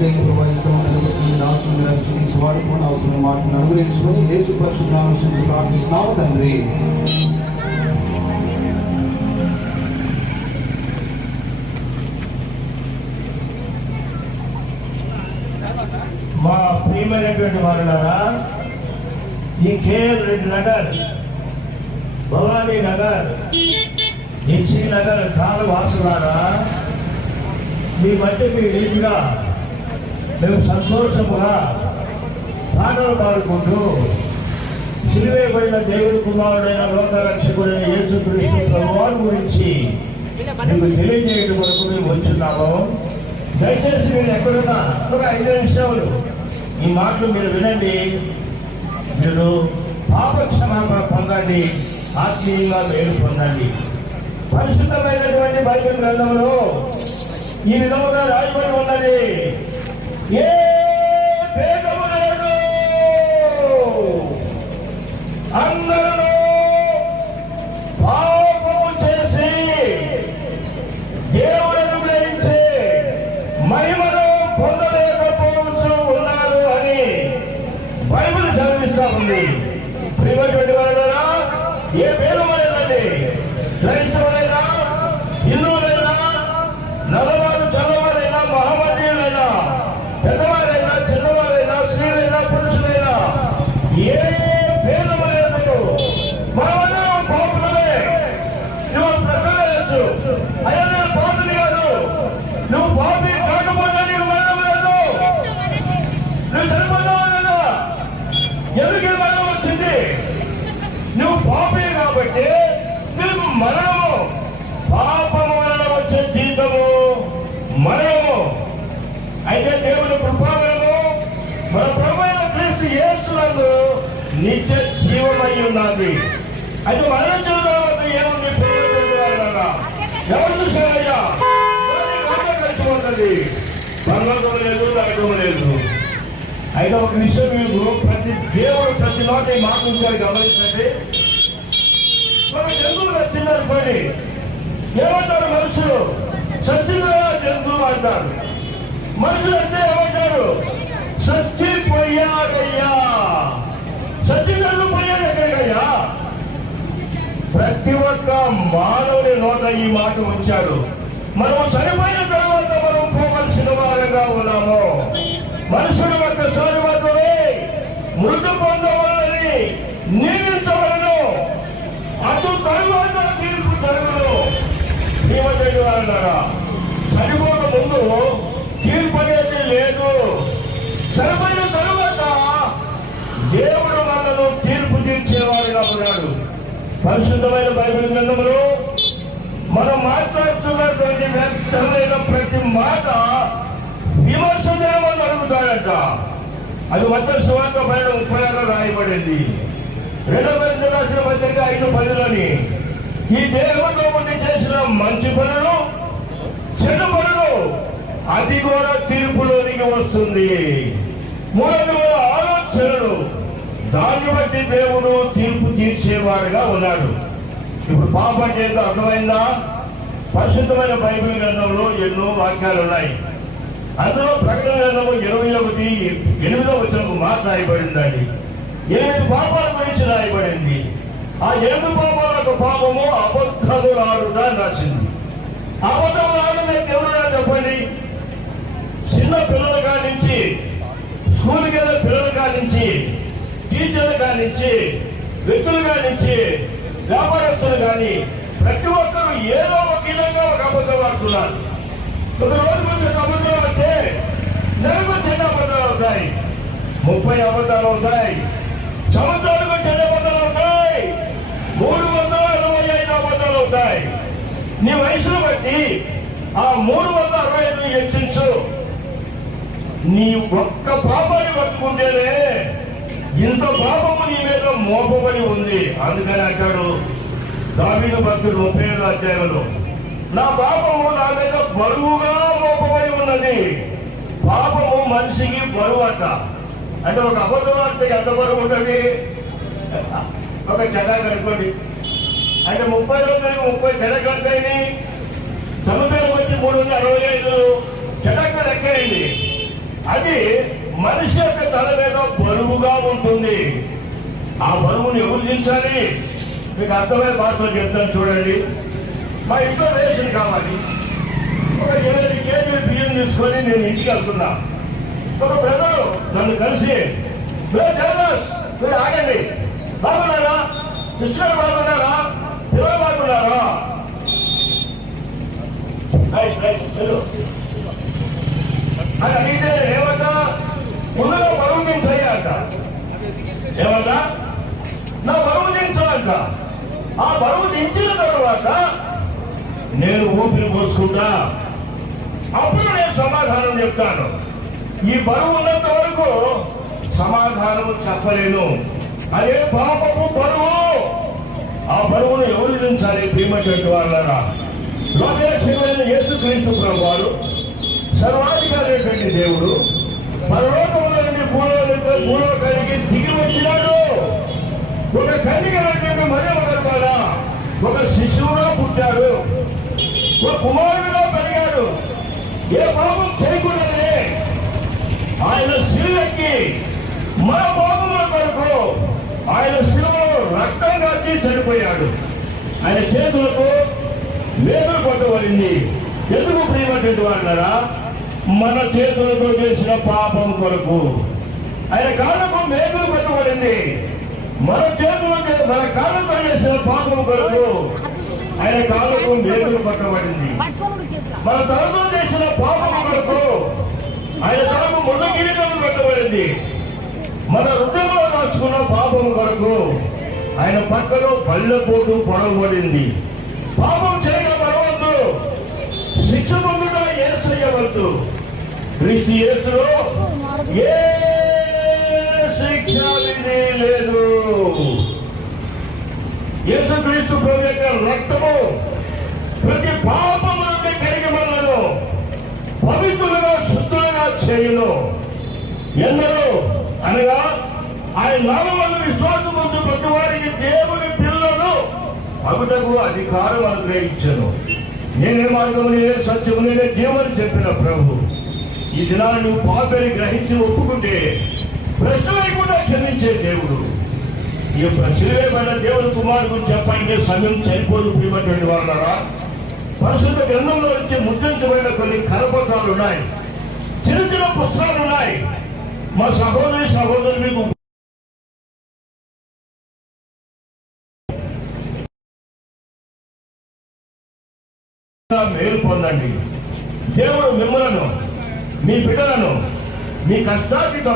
బిడ్డకి ప్రభావిస్తామని రాష్ట్రం రక్షించి వాడుకుని అవసరం మాటను అనుగ్రహించుకొని యేసు పరిశుద్ధ నామమున ప్రార్థిస్తున్నాము తండ్రి. మా ప్రియమైనటువంటి వారులారా, ఈ కేఎల్ రెడ్డి నగర్, భవానీ నగర్, హెచ్సి నగర్ కాలు వాసులారా, మీ మధ్య మీ రీతిగా మేము సంతోషముగా పాటలు పాడుకుంటూ సిలువేయబడిన దేవుడి కుమారుడైన లోక రక్షకుడైన యేసుక్రీస్తు ప్రభువారి గురించి మీకు తెలియజేయడం వరకు మేము వచ్చున్నాము. దయచేసి మీరు ఎక్కడున్నా ఒక 5 నిమిషాలు ఈ మాటలు మీరు వినండి. మీరు పాప క్షమాపణ పొందండి, ఆత్మీయంగా మేలు పొందండి. పరిశుద్ధమైనటువంటి బైబిల్ గ్రంథంలో ఈ విధముగా రాయబడి ఉన్నది, ఏ భేదము లేదు, అందరూ పాపము చేసి దేవులను గ్రహించి మహిమను పొందలేకపోవచ్చు ఉన్నారు అని బైబిల్ చదివిస్తా ఉంది. ప్రియమైనటువంటి వారులారా, ఏ భేదము లేదండి. క్రైస్తవులైనా, హిందువులైనా, నల్లవారు తెల్లవారైనా, మహమ్మదీయులైనా, పెద్దవారైనా, చిన్నవారైనా, స్త్రీలైనా, పురుషులైనా, ఏ భేదము లేదు. మనమందరం పాపులమే. నువ్వు ప్రకారచ్చు, అయ్యా నేను పాపిని కాదు, నువ్వు పాపి కాకపోతే నీకు మరణం లేదు, నువ్వు చనిపోతావా లేదా? ఎందుకు మరణం వచ్చింది? నువ్వు పాపి కాబట్టి నీకు మరణము, పాపము వలన వచ్చే జీతము మరణము. అయితే దేవుని కృపావరము మన ప్రభువైన క్రీస్తు యేసునందు నిత్య జీవమై ఉన్నది. అయితే మరణించిన తర్వాత ఏముంది? ఎవరు చూసారయ్యా? కలిసిపోతుంది, పర్వతం లేదు, నరకం లేదు. అయితే ఒక విషయం మీరు దేవుడు ప్రతి నోట ఈ మాట ఉంచారు, గమనించండి. ఒక జంతువు వచ్చిందనుకోండి, ఏమంటారు మనుషులు? సచ్చిందా జంతువు అంటారు. మనుషులు అయితే ఏమంటారు? చచ్చిపోయాడయ్యా. చచ్చిందని పోయాడు ఎక్కడికయ్యా? ప్రతి ఒక్క మానవుని నోట ఈ మాట ఉంచారు. మనం చనిపోయిన తర్వాత మనం పోవలసిన వారంగా ఉన్నాము. మనుషుడు ఒక్కసారి మాత్రమే మృతి పొందవాలని నియమించబడను, అటు తరువాత తీర్పు జరుగును. ప్రియమైనటువంటి వారులారా, చనిపోక ముందు తీర్పు అనేది లేదు. చనిపోయిన తరువాత దేవుడు మనను తీర్పు తీర్చేవాడుగా ఉన్నాడు. పరిశుద్ధమైన బైబిల్ గ్రంథంలో మనం మాట్లాడుతున్నటువంటి వ్యక్తమైన ప్రతి మాట విమర్శనమని అడుగుతాడట. అది మత్తయి సువార్త 36 రాయబడింది. 2వ కొరింథీయులకు రాసిన పత్రిక 5:10లోని ఈ దేహంతో ఉండి చేసిన మంచి పనులు, చెడు పనులు, అది కూడా తీర్పులోనికి వస్తుంది. మూడవ ఆలోచనలు, దాన్ని బట్టి దేవుడు తీర్పు తీర్చేవాడుగా ఉన్నాడు. ఇప్పుడు పాపం అంటే ఏంటో అర్థమైందా? పరిశుద్ధమైన బైబిల్ గ్రంథంలో ఎన్నో వాక్యాలు ఉన్నాయి. అందులో ప్రకటన గ్రంథము 21:8 వచనము మాట రాయబడిందండి. 8 పాపాల గురించి రాయబడింది. ఆ 8 పాపాల యొక్క పాపము అబద్ధము ఆడుట అని రాసింది. అబద్ధము ఆడుట ఎవరైనా చెప్పండి. చిన్న పిల్లల కానించి, స్కూల్కి వెళ్ళే పిల్లల కానించి, టీచర్లు కానించి, వ్యక్తులు కానించి, వ్యాపారస్తులు కానీ ప్రతి ఒక్కరు ఏదో ఒక విధంగా ఒక అబద్ధం ఆడుతున్నారు. ఒక రోజు కొంచెం అబద్ధాలు అంటే నెలకు చిన్న అబద్ధాలు అవుతాయి, 30 అబద్ధాలు అవుతాయి. సంవత్సరాలకు చిన్న అబద్ధాలు అవుతాయి, 365 అబద్ధాలు అవుతాయి. నీ వయసును బట్టి ఆ 365 హెచ్చించు. నీ ఒక్క పాపాన్ని పట్టుకుంటేనే ఇంత పాపము నీ మీద మోపబడి ఉంది. అందుకని అంటాడు దావీదు భక్తుడు 37వ అధ్యాయంలో, నా పాపము నా మీద బరువుగా మోపబడి ఉన్నది. పాపము మనిషికి బరువు అంట. అంటే ఒక అబద్ధం అంటే ఎంత బరువు ఉంటుంది? ఒక చెడాకు అనుకోండి, అంటే 30 రోజులకి 30 చెడాకులు అంటాయి. సముద్రం వచ్చి 365 చెడాకులు లెక్కైంది. అది మనిషి యొక్క తల మీద బరువుగా ఉంటుంది. ఆ బరువును ఎవరు దించాలి? మీకు అర్థమైన భాషలో చెప్తాను చూడండి. మా ఇంట్లో రేషన్ కావాలి. ఒక 20 కేజీలు బియ్యం తీసుకొని నేను ఇంటికి వెళ్తున్నా. ఒక బ్రదరు నన్ను కలిసి, మీరు ఆగండి, బాగున్నారా, సిస్టర్ బాగున్నారా, పిల్లలు బాగున్నారా, అని అడిగితే ఏమంటా, ముందుగా బరువు దించయ్యా అంట. ఏమంటా, నా బరువు దించాలంట. ఆ బరువు దించిన తర్వాత నేను ఊపిరి పోసుకుంటా, అప్పుడు నేను సమాధానం చెప్తాను. ఈ బరువు ఉన్నంత వరకు సమాధానం చెప్పలేను. అదే పాపపు బరువు. ఆ బరువును ఎవరు దించాలి? ప్రియమైనటువంటి వాళ్ళారా, లోకరక్షకుడైన యేసుక్రీస్తు ప్రభువారు సర్వాధికారైనటువంటి దేవుడు పరలోకంలో నుండి భూలోకానికి దిగి వచ్చినాడు. ఒక కన్యకైనటువంటి మరియమ్మ గర్భాన ఒక శిశువుగా పుట్టాడు. ఒక కుమారుడుగా పెరిగాడు. ఏ పాపం చేయకుండానే ఆయన శిలువెక్కి మన పాపముల కొరకు ఆయన శిలువలో రక్తం కాచి చనిపోయాడు. ఆయన చేతులకు వేగులు కొట్టబడింది. ఎందుకు ప్రియమైనటువంటి వాళ్ళారా? మన చేతులతో చేసిన పాపం కొరకు. ఆయన కాళ్ళకు మేకులు కొట్టబడింది. మన చేతులతో మన కాళ్ళతో చేసిన పాపం కొరకు ఆయన కాళ్ళకు మేకులు కొట్టబడింది. మన తలతో చేసిన పాపం కొరకు ఆయన తలకు ముళ్ళ కిరీటం పెట్టబడింది. మన హృదయంలో రాసుకున్న పాపం కొరకు ఆయన పక్కలో పళ్ళెపోటు పొడవబడింది. పాపం చేయడం మనవద్దు, శిక్ష పొందుట యేసయ్యవద్దు. క్రీస్తు యేసులో ఏ శిక్ష విధి లేదు. యేసుక్రీస్తు ప్రభు యొక్క రక్తము ప్రతి పాపము నుండి కడిగి మనలను పవిత్రులుగా శుద్ధులుగా చేయును. ఎందరో అనగా ఆయన నామమున విశ్వాసం ముందు ప్రతి వారికి దేవుని పిల్లలు అగుటకు అధికారం అనుగ్రహించను. నేనే మార్గము, నేనే సత్యము, నేనే జీవని చెప్పిన ప్రభు. ఈ దినాన్ని నువ్వు పాపని గ్రహించి ఒప్పుకుంటే ప్రశ్న లేకుండా క్షమించే దేవుడు. ఈ శిలువైన దేవుని కుమారుడు గురించి చెప్పాలంటే సమయం సరిపోదు. ప్రియమైనటువంటి వాళ్ళారా, పరిశుద్ధ గ్రంథంలో నుంచి ముద్రించబడిన కొన్ని కరపత్రాలు ఉన్నాయి, చిన్న చిన్న పుస్తకాలు ఉన్నాయి. మా సహోదరులు మీకు మేలు పొందండి. దేవుడు మిమ్మలను, మీ బిడ్డలను, మీ కష్టార్జితం